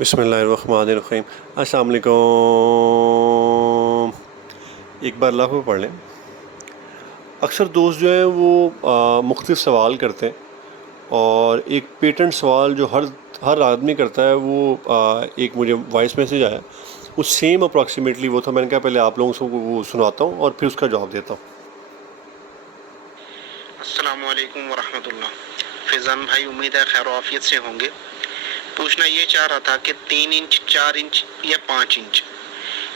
بسم اللہ الرحمن الرحیم۔ السلام علیکم۔ ایک بار اللہ کو پڑھ لیں۔ اکثر دوست جو ہیں وہ مختلف سوال کرتے ہیں، اور ایک پیٹنٹ سوال جو ہر آدمی کرتا ہے وہ ایک مجھے وائس میسیج آیا، وہ سیم اپروکسیمیٹلی وہ تھا۔ میں نے کہا پہلے آپ لوگوں کو وہ سناتا ہوں اور پھر اس کا جواب دیتا ہوں۔ السلام علیکم ورحمۃ اللہ۔ فیضان بھائی امید ہے خیر و عافیت سے ہوں گے۔ پوچھنا یہ چاہ رہا تھا کہ 3 انچ 4 انچ یا 5 انچ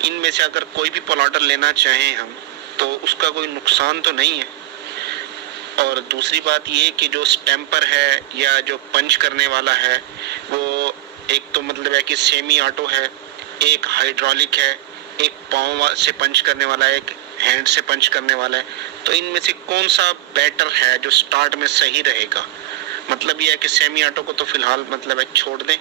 ان میں سے اگر کوئی بھی پلاٹر لینا چاہیں ہم تو اس کا کوئی نقصان تو نہیں ہے؟ اور دوسری بات یہ کہ جو سٹیمپر ہے یا جو پنچ کرنے والا ہے وہ ایک تو مطلب ہے کہ سیمی آٹو ہے، ایک ہائیڈرولک ہے، ایک پاؤں سے پنچ کرنے والا ہے، ایک ہینڈ سے پنچ کرنے والا ہے، تو ان میں سے کون سا بیٹر ہے جو سٹارٹ میں صحیح رہے گا؟ مطلب یہ ہے کہ سیمی آٹو کو تو فی الحال مطلب ہے چھوڑ دیں،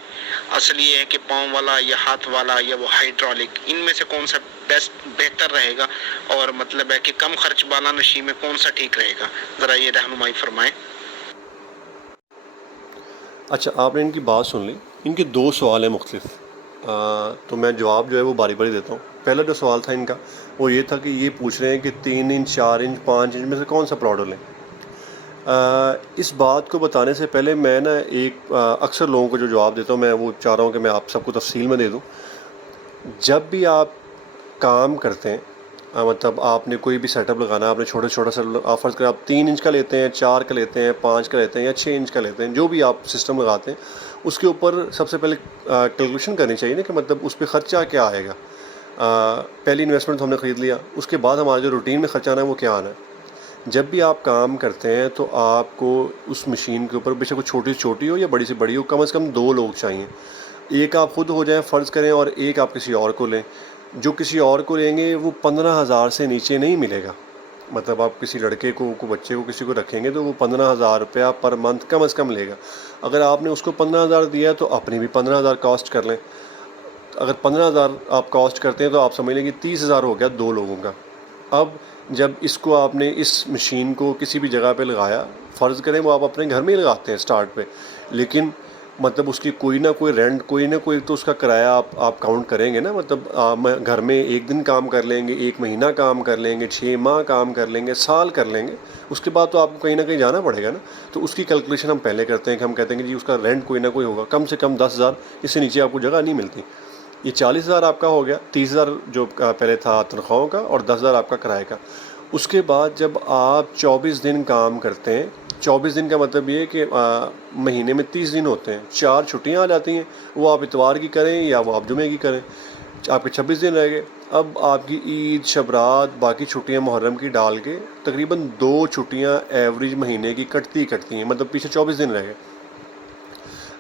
اصل یہ ہے کہ پاؤں والا یا ہاتھ والا یا وہ ہائیڈرولک، ان میں سے کون سا بہتر رہے گا، اور مطلب ہے کہ کم خرچ بالا نشی میں کون سا ٹھیک رہے گا؟ ذرا یہ رہنمائی فرمائیں۔ اچھا، آپ نے ان کی بات سن لی۔ ان کے دو سوال ہیں مختلف، تو میں جواب جو ہے وہ باری باری دیتا ہوں۔ پہلا جو سوال تھا ان کا وہ یہ تھا کہ یہ پوچھ رہے ہیں کہ 3 انچ 4 انچ 5 انچ میں سے کون سا پلاٹر لیں۔ اس بات کو بتانے سے پہلے میں ایک اکثر لوگوں کو جو جواب دیتا ہوں، میں وہ چاہ رہا ہوں کہ میں آپ سب کو تفصیل میں دے دوں۔ جب بھی آپ کام کرتے ہیں، مطلب آپ نے کوئی بھی سیٹ اپ لگانا ہے، آپ نے چھوٹا سا آپ فرض کریں آپ 3 انچ کا لیتے ہیں، 4 کا لیتے ہیں، 5 کا لیتے ہیں یا 6 انچ کا لیتے ہیں، جو بھی آپ سسٹم لگاتے ہیں اس کے اوپر سب سے پہلے کیلکولیشن کرنی چاہیے نا کہ مطلب اس پہ خرچہ کیا آئے گا۔ پہلی انویسٹمنٹ ہم نے خرید لیا، اس کے بعد ہمارا جو روٹین میں خرچہ آنا ہے وہ کیا آنا ہے۔ جب بھی آپ کام کرتے ہیں تو آپ کو اس مشین کے اوپر بے شک وہ چھوٹی سے چھوٹی ہو یا بڑی سے بڑی ہو، کم از کم 2 لوگ چاہیے۔ ایک آپ خود ہو جائیں فرض کریں، اور ایک آپ کسی اور کو لیں۔ جو کسی اور کو لیں گے وہ 15,000 سے نیچے نہیں ملے گا۔ مطلب آپ کسی لڑکے کو بچے کو کسی کو رکھیں گے تو وہ 15,000 روپیہ پر منتھ کم از کم لے گا۔ اگر آپ نے اس کو 15,000 دیا تو اپنی بھی 15,000 کاسٹ کر لیں۔ اگر 15,000 آپ کاسٹ کرتے ہیں تو آپ سمجھ لیں کہ 30,000 ہو گیا 2 لوگوں کا۔ اب جب اس کو آپ نے اس مشین کو کسی بھی جگہ پہ لگایا، فرض کریں وہ آپ اپنے گھر میں ہی لگاتے ہیں سٹارٹ پہ، لیکن مطلب اس کی کوئی نہ کوئی رینٹ، کوئی نہ کوئی تو اس کا کرایہ آپ کاؤنٹ کریں گے نا۔ مطلب گھر میں 1 دن کام کر لیں گے، 1 مہینہ کام کر لیں گے، 6 ماہ کام کر لیں گے، سال کر لیں گے، اس کے بعد تو آپ کو کہیں نہ کہیں جانا پڑے گا نا۔ تو اس کی کیلکولیشن ہم پہلے کرتے ہیں کہ ہم کہتے ہیں کہ جی اس کا رینٹ کوئی نہ کوئی ہوگا، کم سے کم 10,000، اس سے نیچے آپ کو جگہ نہیں ملتی۔ یہ 40,000 آپ کا ہو گیا، 30,000 جو پہلے تھا تنخواہوں کا اور 10,000 آپ کا کرائے کا۔ اس کے بعد جب آپ 24 دن کام کرتے ہیں، 24 دن کا مطلب یہ ہے کہ مہینے میں 30 دن ہوتے ہیں، 4 چھٹیاں آ جاتی ہیں، وہ آپ اتوار کی کریں یا وہ آپ جمعے کی کریں، آپ کے 26 دن رہ گئے۔ اب آپ کی عید، شب رات، باقی چھٹیاں محرم کی ڈال کے تقریباً 2 چھٹیاں ایوریج مہینے کی کٹتی ہیں، مطلب پیچھے 24 دن رہ گئے۔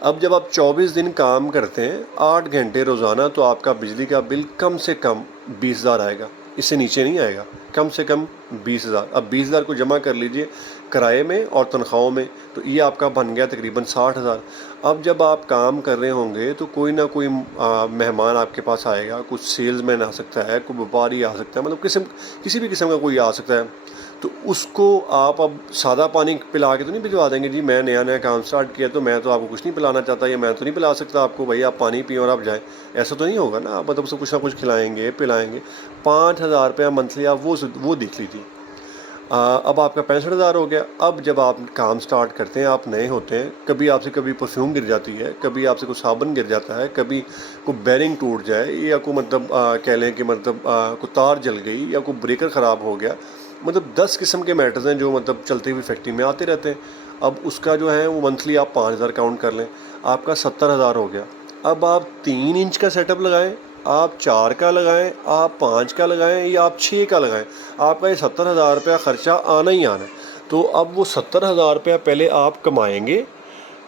اب جب آپ 24 دن کام کرتے ہیں 8 گھنٹے روزانہ، تو آپ کا بجلی کا بل کم سے کم 20,000 آئے گا، اس سے نیچے نہیں آئے گا، کم سے کم 20,000۔ اب 20,000 کو جمع کر لیجئے کرائے میں اور تنخواہوں میں، تو یہ آپ کا بن گیا تقریباً 60,000۔ اب جب آپ کام کر رہے ہوں گے تو کوئی نہ کوئی مہمان آپ کے پاس آئے گا، کچھ سیلز مین آ سکتا ہے، کوئی وپاری آ سکتا ہے، مطلب کسی بھی قسم کا کوئی آ سکتا ہے، تو اس کو آپ اب سادہ پانی پلا کے تو نہیں بھجوا دیں گے جی میں نیا کام سٹارٹ کیا تو میں تو آپ کو کچھ نہیں پلانا چاہتا، یا میں تو نہیں پلا سکتا آپ کو، بھائی آپ پانی پئیں اور آپ جائیں، ایسا تو نہیں ہوگا نا۔ آپ مطلب اس کو کچھ نہ کچھ کھلائیں گے، پلائیں گے۔ 5,000 روپیہ منتھلی آپ وہ دیکھ لیجیے۔ اب آپ کا 65,000 ہو گیا۔ اب جب آپ کام سٹارٹ کرتے ہیں، آپ نئے ہوتے ہیں، کبھی آپ سے پرفیوم گر جاتی ہے، کبھی آپ سے کوئی صابن گر جاتا ہے، کبھی کوئی بیرنگ ٹوٹ جائے، یا کوئی مطلب کہہ لیں کہ مطلب کوئی تار جل گئی، یا کوئی بریکر خراب ہو گیا، مطلب 10 قسم کے میٹرز ہیں جو مطلب چلتی ہوئی فیکٹری میں آتے رہتے ہیں۔ اب اس کا جو ہے وہ منتھلی آپ 5,000 کاؤنٹ کر لیں، آپ کا 70,000 ہو گیا۔ اب آپ 3 انچ کا سیٹ اپ لگائیں، آپ 4 کا لگائیں، آپ 5 کا لگائیں، یا آپ 6 کا لگائیں، آپ کا یہ 70,000 روپیہ خرچہ آنا ہی آنا ہے۔ تو اب وہ 70,000 روپیہ پہلے آپ کمائیں گے،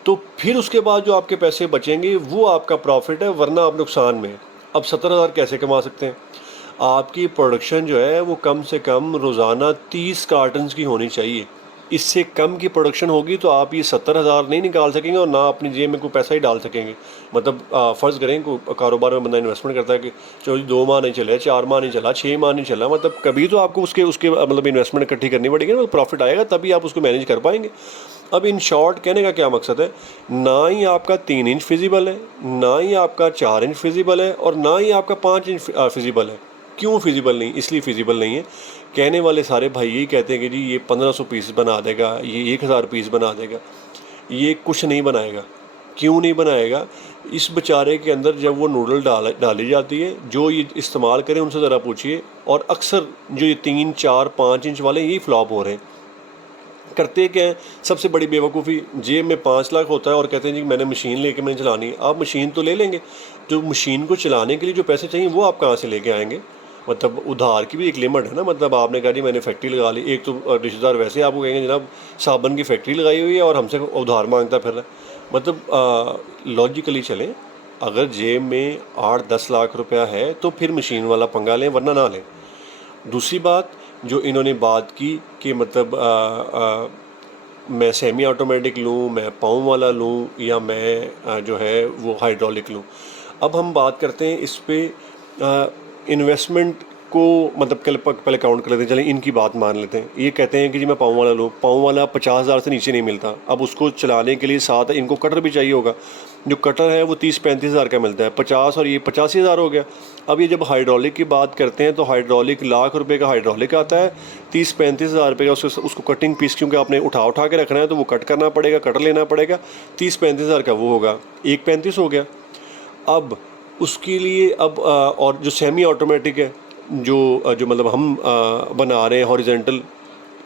تو پھر اس کے بعد جو آپ کے پیسے بچیں گے وہ آپ کا پروفٹ ہے، ورنہ آپ نقصان میں۔ اب 70,000 کیسے کما سکتے ہیں؟ آپ کی پروڈکشن جو ہے وہ کم سے کم روزانہ 30 کارٹنز کی ہونی چاہیے۔ اس سے کم کی پروڈکشن ہوگی تو آپ یہ 70,000 نہیں نکال سکیں گے اور نہ اپنی جیب میں کوئی پیسہ ہی ڈال سکیں گے. مطلب فرض کریں کوئی کاروبار میں بندہ انویسٹمنٹ کرتا ہے کہ چلو 2 ماہ نہیں چلا، 4 ماہ نہیں چلا، 6 ماہ نہیں چلا، مطلب کبھی تو آپ کو اس کے مطلب انویسٹمنٹ اکٹھی کرنی پڑے گی نا، پروفٹ آئے گا تبھی آپ اس کو مینیج کر پائیں گے. اب ان شارٹ کہنے کا کیا مقصد ہے، نہ ہی آپ کا 3 انچ فیزیبل ہے، نہ ہی آپ کا 4 انچ فیزیبل ہے، اور نہ ہی آپ کا 5 انچ فیزیبل ہے. کیوں فیزیبل نہیں؟ اس لیے فیزیبل نہیں ہے، کہنے والے سارے بھائی یہی کہتے ہیں کہ جی یہ 1500 پیس بنا دے گا، یہ 1000 پیس بنا دے گا. یہ کچھ نہیں بنائے گا. کیوں نہیں بنائے گا؟ اس بیچارے کے اندر جب وہ نوڈل ڈالی جاتی ہے، جو یہ استعمال کریں ان سے ذرا پوچھیے، اور اکثر جو یہ 3، 4، 5 انچ والے یہی فلاپ ہو رہے ہیں. کرتے کیا ہیں؟ سب سے بڑی بیوقوفی، جیب میں 5 لاکھ ہوتا ہے اور کہتے ہیں جی میں نے مشین لے کے میں نے چلانی ہے. آپ مشین تو لے لیں گے، جو مشین کو چلانے کے لیے جو پیسے چاہیے وہ آپ کہاں سے لے کے آئیں گے؟ مطلب ادھار کی بھی ایک لمٹ ہے نا. مطلب آپ نے کہا جی میں نے فیکٹری لگا لی، ایک تو رشتہ دار ویسے آپ کو کہیں گے جناب صابن کی فیکٹری لگائی ہوئی ہے اور ہم سے ادھار مانگتا پھر رہا ہے. مطلب لاجیکلی چلیں، اگر جیب میں 8-10 لاکھ روپیہ ہے تو پھر مشین والا پنگا لیں، ورنہ نہ لیں. دوسری بات جو انہوں نے بات کی کہ مطلب میں سیمی آٹومیٹک لوں، میں پاؤں والا لوں، یا میں جو ہے وہ ہائیڈرولک لوں. اب ہم بات کرتے ہیں اس پہ انویسٹمنٹ کو، مطلب پہلے کاؤنٹ کر لیتے ہیں. چلیں ان کی بات مان لیتے ہیں. یہ کہتے ہیں کہ جی میں پاؤں والا لوں، پاؤں والا 50,000 سے نیچے نہیں ملتا. اب اس کو چلانے کے لیے ساتھ ان کو کٹر بھی چاہیے ہوگا. جو کٹر ہے وہ 30-35 ہزار کا ملتا ہے، 50 اور یہ 85,000 ہو گیا. اب یہ جب ہائیڈرولک کی بات کرتے ہیں تو ہائیڈرولک ₹1,00,000 کا ہائیڈرولک آتا ہے، 30-35 ہزار روپے کا اس کو کٹنگ پیس، کیونکہ آپ نے اٹھا کے رکھنا ہے تو وہ کٹ کرنا پڑے گا، کٹر لینا پڑے گا. 30-35 ہزار کا وہ ہوگا، 1.35 ہو گیا. اب اس کے لیے اور جو سیمی آٹومیٹک ہے، جو مطلب ہم بنا رہے ہیں ہاریزنٹل،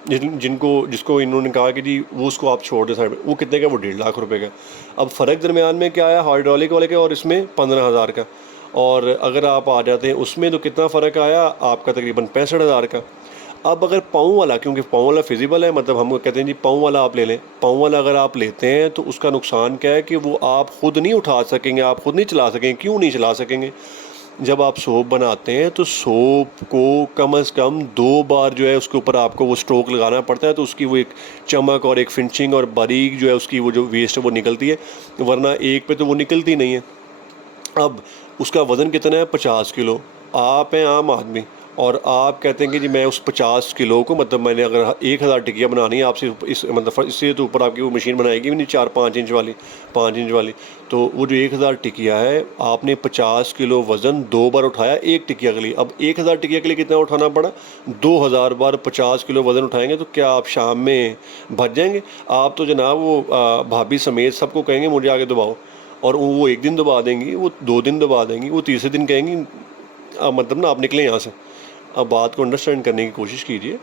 جس کو انہوں نے کہا کہ جی وہ اس کو آپ چھوڑ دیں سائڈ میں، وہ کتنے کا؟ وہ ₹1,50,000 کا. اب فرق درمیان میں کیا آیا ہائیڈرولک والے کے اور اس میں؟ 15,000 کا. اور اگر آپ آ جاتے ہیں اس میں تو کتنا فرق آیا آپ کا؟ تقریباً 65,000 کا. اب اگر پاؤں والا، کیونکہ پاؤں والا فیزیبل ہے، مطلب ہم کہتے ہیں جی پاؤں والا آپ لے لیں. پاؤں والا اگر آپ لیتے ہیں تو اس کا نقصان کیا ہے کہ وہ آپ خود نہیں اٹھا سکیں گے، آپ خود نہیں چلا سکیں گے. کیوں نہیں چلا سکیں گے؟ جب آپ سوپ بناتے ہیں تو سوپ کو کم از کم 2 بار جو ہے اس کے اوپر آپ کو وہ اسٹروک لگانا پڑتا ہے، تو اس کی وہ ایک چمک اور ایک فنچنگ اور باریک جو ہے اس کی وہ جو ویسٹ ہے وہ نکلتی ہے، ورنہ ایک پہ تو وہ نکلتی نہیں ہے. اب اس کا وزن کتنا ہے؟ 50 کلو. آپ ہیں عام آدمی اور آپ کہتے ہیں کہ جی میں اس 50 کلو کو، مطلب میں نے اگر 1000 ٹکیاں بنانی ہے آپ سے، مطلب اس سے تو اوپر آپ کی وہ مشین بنائے گی بھی نہیں 4-5 انچ والی، 5 انچ والی. تو وہ جو 1000 ٹکیا ہے، آپ نے 50 کلو وزن 2 بار اٹھایا ایک ٹکیا کے لیے. اب 1000 ٹکیا کے لیے کتنا اٹھانا پڑا؟ 2000 بار 50 کلو وزن اٹھائیں گے تو کیا آپ شام میں بھج جائیں گے؟ آپ تو جناب وہ بھابھی سمیت سب کو کہیں گے مجھے آگے دباؤ، اور وہ 1 دن دبا دیں گی، وہ 2 دن دبا دیں گی، وہ تیسرے دن کہیں گی مطلب نا آپ نکلیں یہاں سے. اب بات کو انڈرسٹینڈ کرنے کی کوشش کیجئے.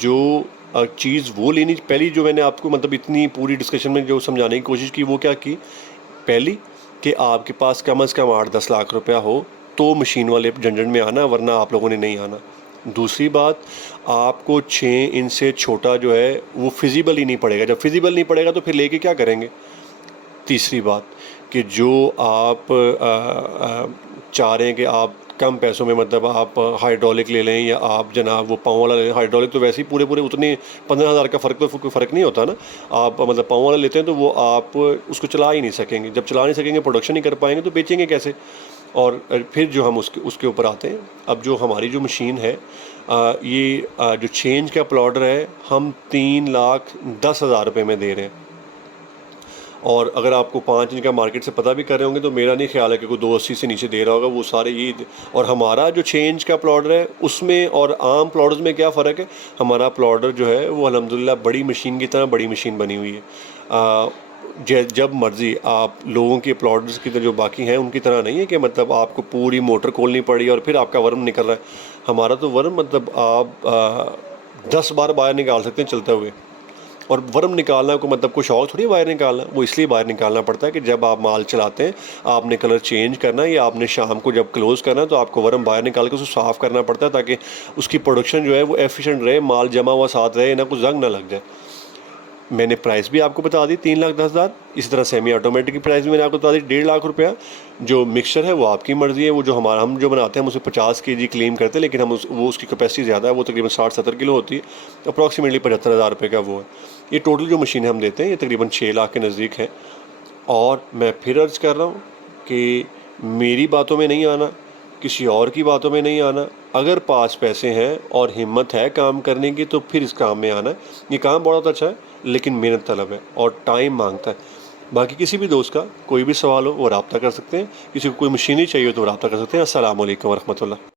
جو چیز وہ لینی پہلی، جو میں نے آپ کو مطلب اتنی پوری ڈسکشن میں جو سمجھانے کی کوشش کی، وہ کیا کی؟ پہلی کہ آپ کے پاس کم از کم 8-10 لاکھ روپیہ ہو تو مشین والے جھنجھٹ میں آنا، ورنہ آپ لوگوں نے نہیں آنا. دوسری بات، آپ کو 6 انچ سے چھوٹا جو ہے وہ فیزیبل ہی نہیں پڑے گا. جب فیزیبل نہیں پڑے گا تو پھر لے کے کیا کریں گے؟ تیسری بات کہ جو آپ چاہ رہے ہیں کہ آپ کم پیسوں میں، مطلب آپ ہائیڈرولک لے لیں یا آپ جناب وہ پاؤں والا لے لیں. ہائیڈرولک تو ویسے ہی پورے اتنے 15,000 کا فرق تو کوئی فرق نہیں ہوتا نا. آپ مطلب پاؤں والا لیتے ہیں تو وہ آپ اس کو چلا ہی نہیں سکیں گے. جب چلا نہیں سکیں گے، پروڈکشن نہیں کر پائیں گے، تو بیچیں گے کیسے؟ اور پھر جو ہم اس کے اوپر آتے ہیں، اب جو ہماری جو مشین ہے، یہ جو چینج کا پلاٹر ہے، ہم 3,10,000 روپے میں دے رہے ہیں. اور اگر آپ کو 5 انچ کا مارکیٹ سے پتہ بھی کر رہے ہوں گے تو میرا نہیں خیال ہے کہ کوئی 280 سے نیچے دے رہا ہوگا. وہ سارے یہ، اور ہمارا جو 6 انچ کا پلاٹر ہے اس میں اور عام پلاٹرز میں کیا فرق ہے؟ ہمارا پلاٹر جو ہے وہ الحمدللہ بڑی مشین کی طرح بڑی مشین بنی ہوئی ہے. جب مرضی آپ لوگوں کے پلاٹرز کی طرح جو باقی ہیں ان کی طرح نہیں ہے کہ مطلب آپ کو پوری موٹر کھولنی پڑی اور پھر آپ کا ورم نکل رہا ہے. ہمارا تو ورم مطلب آپ 10 بار باہر نکال سکتے ہیں چلتے ہوئے. اور ورم نکالنا کو مطلب کوئی شوق تھوڑی باہر نکالنا، وہ اس لیے باہر نکالنا پڑتا ہے کہ جب آپ مال چلاتے ہیں آپ نے کلر چینج کرنا ہے، یا آپ نے شام کو جب کلوز کرنا ہے تو آپ کو ورم باہر نکال کے اس کو صاف کرنا پڑتا ہے تاکہ اس کی پروڈکشن جو ہے وہ ایفیشینٹ رہے، مال جمع ہوا ساتھ رہے، نہ کچھ زنگ نہ لگ جائے. میں نے پرائس بھی آپ کو بتا دی 3,10,000. اسی طرح سیمی آٹومیٹک کی پرائس بھی میں نے آپ کو بتا دی 1.5 لاکھ روپیہ. جو مکسچر ہے وہ آپ کی مرضی ہے. وہ جو ہم جو بناتے ہیں ہم اسے 50 kg کلیم کرتے ہیں، لیکن ہم وہ اس کی کیپیسٹی زیادہ ہے، وہ تقریباً 60-70 کلو ہوتی ہے. اپروکسیمیٹلی 75,000 روپے کا وہ ہے. یہ ٹوٹل جو مشینیں ہم دیتے ہیں یہ تقریباً 6 لاکھ کے نزدیک ہے. اور میں پھر عرض کر رہا ہوں کہ میری باتوں میں نہیں آنا، کسی اور کی باتوں میں نہیں آنا. اگر پاس پیسے ہیں اور ہمت ہے کام کرنے کی تو پھر اس کام میں آنا ہے. یہ کام بہت اچھا ہے لیکن محنت طلب ہے اور ٹائم مانگتا ہے. باقی کسی بھی دوست کا کوئی بھی سوال ہو وہ رابطہ کر سکتے ہیں. کسی کو کوئی مشینی چاہیے تو وہ رابطہ کر سکتے ہیں. السلام علیکم ورحمۃ اللہ.